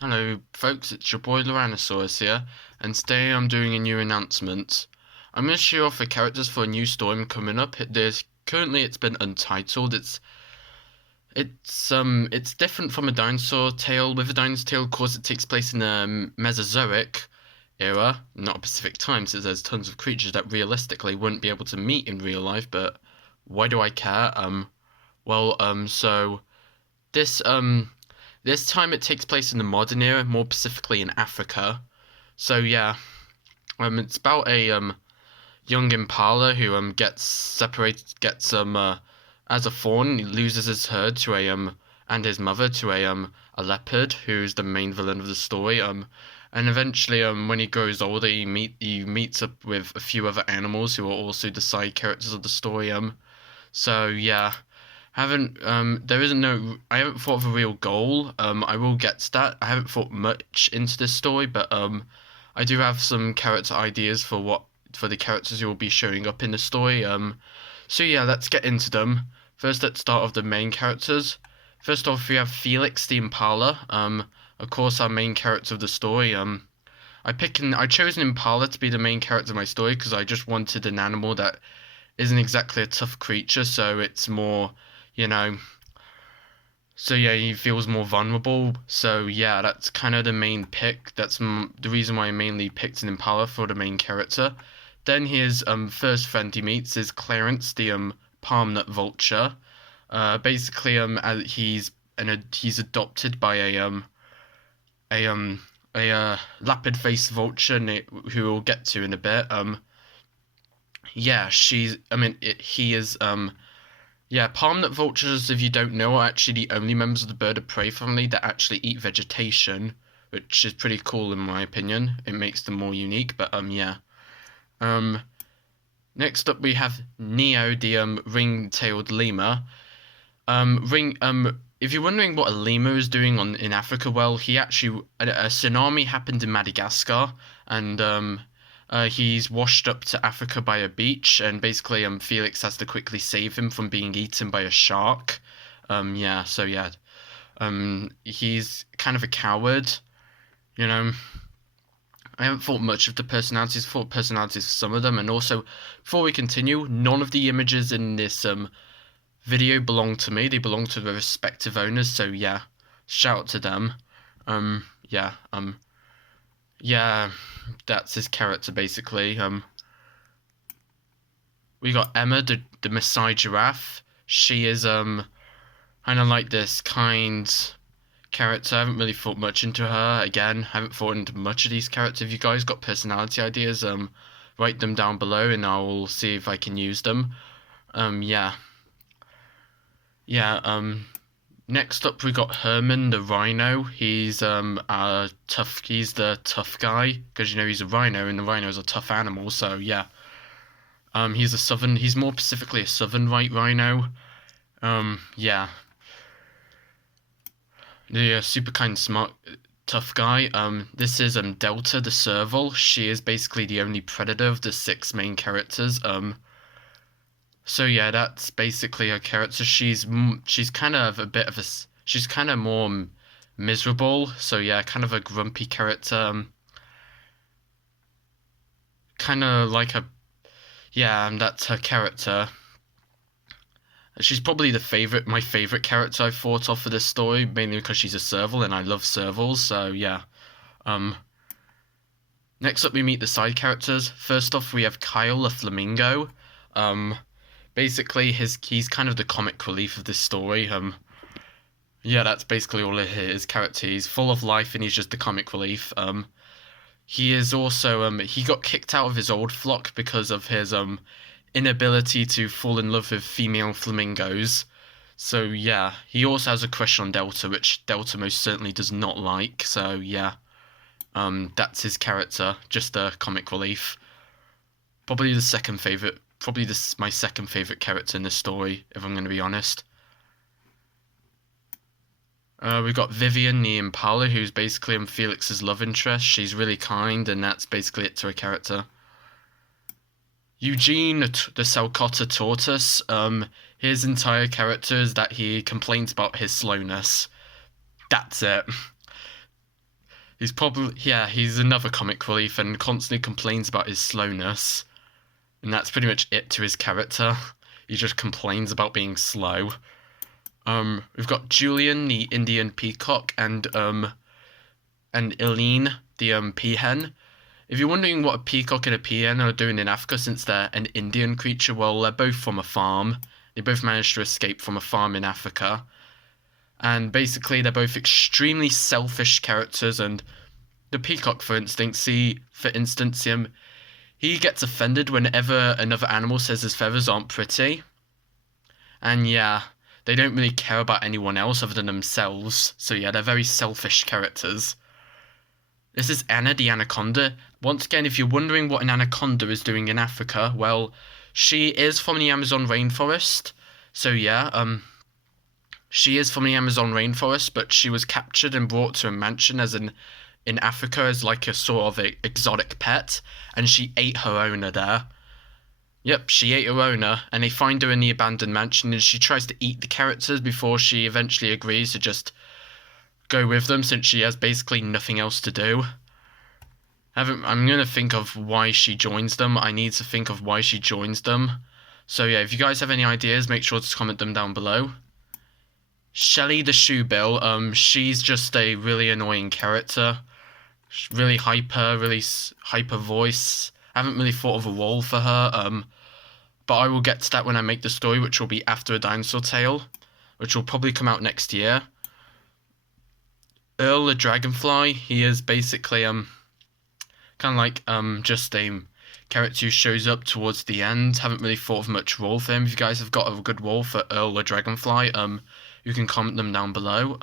Hello folks, it's your boy Loranosaurus here, and today I'm doing a new announcement. I'm going to show off the characters for a new story coming up. It's been untitled. It's different from a dinosaur tale. With a dinosaur tale, of course, it takes place in the Mesozoic era, not a Pacific time, since there's tons of creatures that realistically wouldn't be able to meet in real life. But why do I care? So this this time it takes place in the modern era, more specifically in Africa. So yeah, it's about a young impala who gets as a fawn, he loses his herd to a and his mother to a leopard who's the main villain of the story. And eventually when he grows older he meets up with a few other animals who are also the side characters of the story. So yeah, haven't there isn't no I haven't thought of a real goal. I will get to that. I haven't thought much into this story, but I do have some character ideas for the characters who will be showing up in the story. So yeah, let's get into them. First, let's start off the main characters. First off, we have Felix the Impala. Of course, our main character of the story. I chose an impala to be the main character of my story because I just wanted an animal that isn't exactly a tough creature, so it's more, you know. So yeah, he feels more vulnerable. So yeah, that's kind of the main pick. That's the reason why I mainly picked an impala for the main character. Then his first friend he meets is Clarence, the palm nut vulture. Basically he's adopted by a lapid faced vulture who we'll get to in a bit. Yeah, he is yeah, palm nut vultures, if you don't know, are actually the only members of the bird of prey family that actually eat vegetation, which is pretty cool in my opinion. It makes them more unique, but yeah. Um, Next up we have Neo, the ring-tailed lemur. If you're wondering what a lemur is doing in Africa, well, a tsunami happened in Madagascar, and he's washed up to Africa by a beach, and basically Felix has to quickly save him from being eaten by a shark. Yeah, so yeah, he's kind of a coward, you know. I haven't thought much of the personalities. I thought personalities of some of them, and also before we continue, none of the images in this video belong to me. They belong to the respective owners. So yeah, shout out to them. Um, yeah, um, yeah, that's his character basically. We got Emma, the Maasai giraffe. She is kind of like this kind character. I haven't really thought much into her. Again, haven't thought into much of these characters. If you guys got personality ideas, write them down below and I'll see if I can use them. Yeah. Yeah, next up we got Herman the rhino. He's he's the tough guy because you know he's a rhino and the rhino is a tough animal, so yeah. He's more specifically a southern white rhino. Yeah. The super kind, smart, tough guy. This is Delta the serval. She is basically the only predator of the six main characters. So yeah, that's basically her character. She's kind of a bit of a she's kind of more miserable. So yeah, kind of a grumpy character. Kind of like a yeah, that's her character. She's probably my favorite character I've thought of for this story, mainly because she's a serval and I love servals. So yeah. Um. Next up, we meet the side characters. First off, we have Kyle the flamingo. Basically, he's kind of the comic relief of this story. Yeah, that's basically all his character. He's full of life and he's just the comic relief. He is also he got kicked out of his old flock because of his inability to fall in love with female flamingos. So yeah, he also has a crush on Delta, which Delta most certainly does not like. So yeah, that's his character, just a comic relief. Probably the second favorite. Probably this is my second favorite character in the story, if I'm going to be honest. We've got Vivian the Impala, who's basically Felix's love interest. She's really kind, and that's basically it to her character. Eugene the Salcotta tortoise. His entire character is that he complains about his slowness. That's it. he's another comic relief and constantly complains about his slowness. And that's pretty much it to his character. He just complains about being slow. We've got Julian, the Indian peacock, and Eileen, the peahen. If you're wondering what a peacock and a peahen are doing in Africa since they're an Indian creature, well, they're both from a farm. They both managed to escape from a farm in Africa. And basically, they're both extremely selfish characters. And the peacock, for instance, he gets offended whenever another animal says his feathers aren't pretty. And yeah, they don't really care about anyone else other than themselves. So yeah, they're very selfish characters. This is Anna the anaconda. Once again, if you're wondering what an anaconda is doing in Africa, well, she is from the Amazon rainforest. So yeah, she is from the Amazon rainforest, but she was captured and brought to a mansion in Africa as like a sort of a exotic pet, and she ate her owner there. Yep, she ate her owner, and they find her in the abandoned mansion, and she tries to eat the characters before she eventually agrees to just go with them, since she has basically nothing else to do. I'm going to think of why she joins them. I need to think of why she joins them. So yeah, if you guys have any ideas, make sure to comment them down below. Shelly the Shoebill, she's just a really annoying character. Really hyper voice. I haven't really thought of a role for her, but I will get to that when I make the story, which will be after A Dinosaur Tale, which will probably come out next year. Earl the Dragonfly, he is basically, kind of like, just a character who shows up towards the end. Haven't really thought of much role for him. If you guys have got a good role for Earl the Dragonfly, you can comment them down below.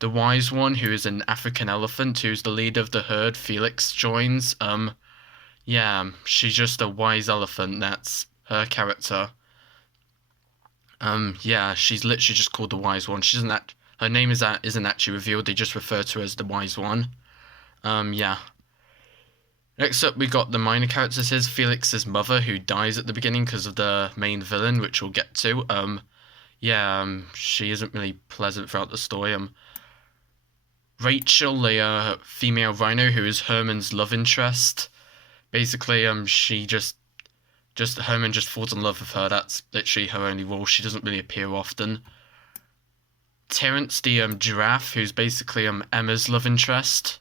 The Wise One, who is an African elephant, who's the leader of the herd, Felix, joins. Yeah, she's just a wise elephant. That's her character. Yeah, she's literally just called the Wise One. She doesn't her name isn't actually revealed. They just refer to her as the Wise One. Yeah. Next up, we got the minor characters. Here's Felix's mother, who dies at the beginning because of the main villain, which we'll get to. Yeah, she isn't really pleasant throughout the story. Rachel, the female rhino, who is Herman's love interest. Basically, Herman just falls in love with her. That's literally her only role. She doesn't really appear often. Terence, the giraffe, who's basically Emma's love interest.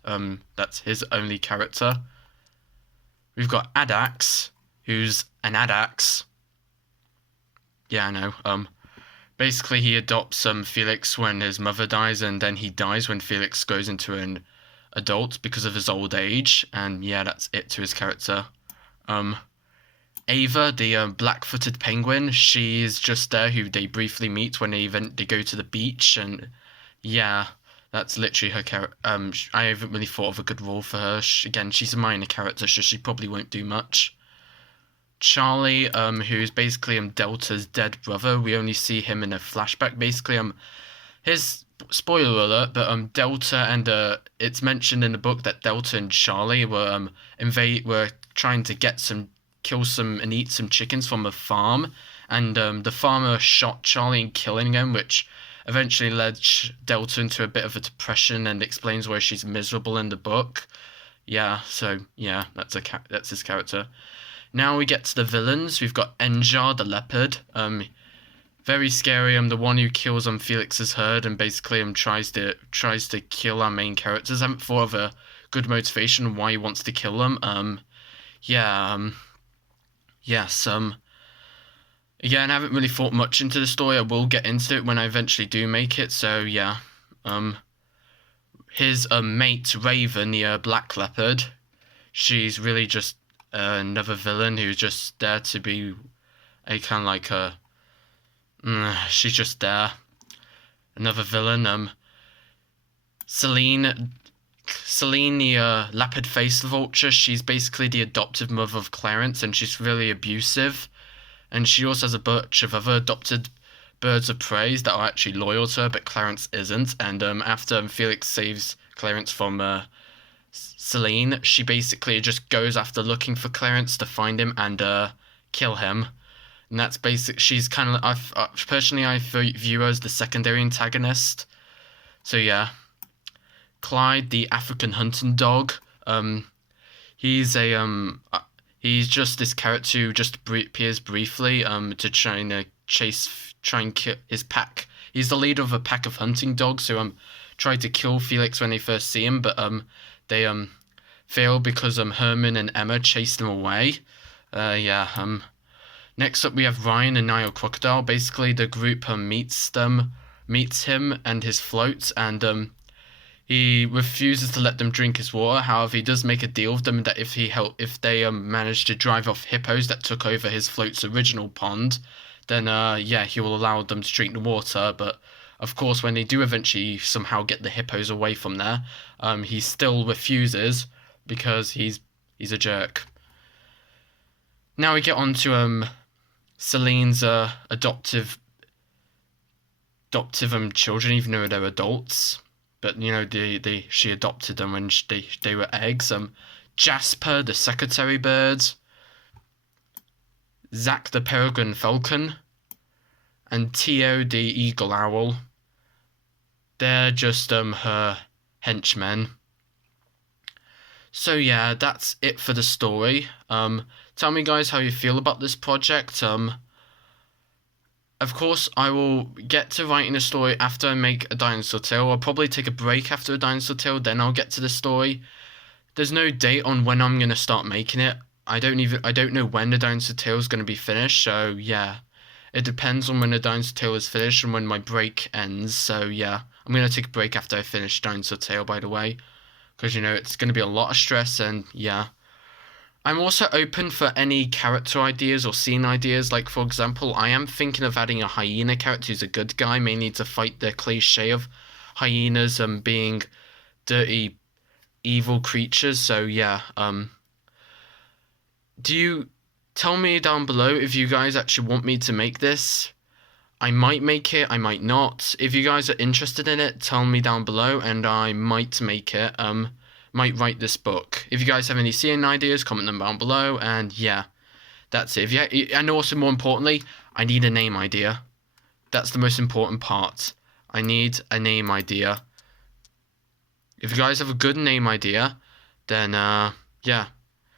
That's his only character. We've got Adax, who's an Adax. Yeah, I know. Basically, he adopts Felix when his mother dies, and then he dies when Felix goes into an adult because of his old age. And yeah, that's it to his character. Ava, the black-footed penguin, she's just there, who they briefly meet when they go to the beach, and yeah, that's literally her character. I haven't really thought of a good role for her. Again, she's a minor character, so she probably won't do much. Charlie, who's basically Delta's dead brother. We only see him in a flashback. Basically, his spoiler alert, but Delta and it's mentioned in the book that Delta and Charlie were trying to kill some and eat some chickens from a farm, and the farmer shot Charlie and killing him, which eventually led Delta into a bit of a depression and explains why she's miserable in the book. Yeah, so yeah, that's his character. Now we get to the villains. We've got Enjar the leopard. Very scary. The one who kills Felix's herd and basically tries to kill our main characters. I haven't thought of a good motivation why he wants to kill them. Yeah. Yes. Again, I haven't really thought much into the story. I will get into it when I eventually do make it. So yeah. His mate Raven, the black leopard. She's really just another villain who's just there to be a kind of like a. She's just there. Another villain. Celine, the leopard-faced vulture. She's basically the adoptive mother of Clarence, and she's really abusive. And she also has a bunch of other adopted birds of prey that are actually loyal to her, but Clarence isn't. And after Felix saves Clarence from Celine, she basically just goes after looking for Clarence to find him and kill him. And that's she's kind of, personally, I view her as the secondary antagonist. So yeah. Clyde, the African hunting dog. He's a he's just this character who just appears briefly to try and kill his pack. He's the leader of a pack of hunting dogs who tried to kill Felix when they first see him, but they failed because Herman and Emma chased him away. Yeah. Next up we have Ryan and Nile Crocodile. Basically, the group meets him and his float, and he refuses to let them drink his water. However, he does make a deal with them that if they manage to drive off hippos that took over his float's original pond, then yeah, he will allow them to drink the water. But of course, when they do eventually somehow get the hippos away from there, he still refuses because he's a jerk. Now we get on to Celine's adoptive children, even though they're adults. But you know, she adopted them when they were eggs. Jasper the secretary bird, Zack the peregrine falcon, and Tio the eagle owl. They're just her henchmen. So yeah, that's it for the story. Tell me guys how you feel about this project. Of course, I will get to writing a story after I make a Dinosaur Tale. I'll probably take a break after a Dinosaur Tale, then I'll get to the story. There's no date on when I'm gonna start making it. I don't know when the Dinosaur Tale is gonna be finished. So yeah, it depends on when the Dinosaur Tale is finished and when my break ends. So yeah, I'm gonna take a break after I finish Dinosaur Tale, by the way, because you know it's gonna be a lot of stress and yeah. I'm also open for any character ideas or scene ideas. Like, for example, I am thinking of adding a hyena character who's a good guy, mainly to fight the cliche of hyenas being dirty, evil creatures. So yeah, do you tell me down below if you guys actually want me to make this? I might make it, I might not. If you guys are interested in it, tell me down below and I might make it. Might write this book. If you guys have any scene ideas, comment them down below, and yeah, that's it. And also, more importantly, I need a name idea. That's the most important part. I need a name idea. If you guys have a good name idea, then yeah,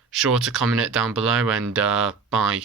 sure to comment it down below, and bye.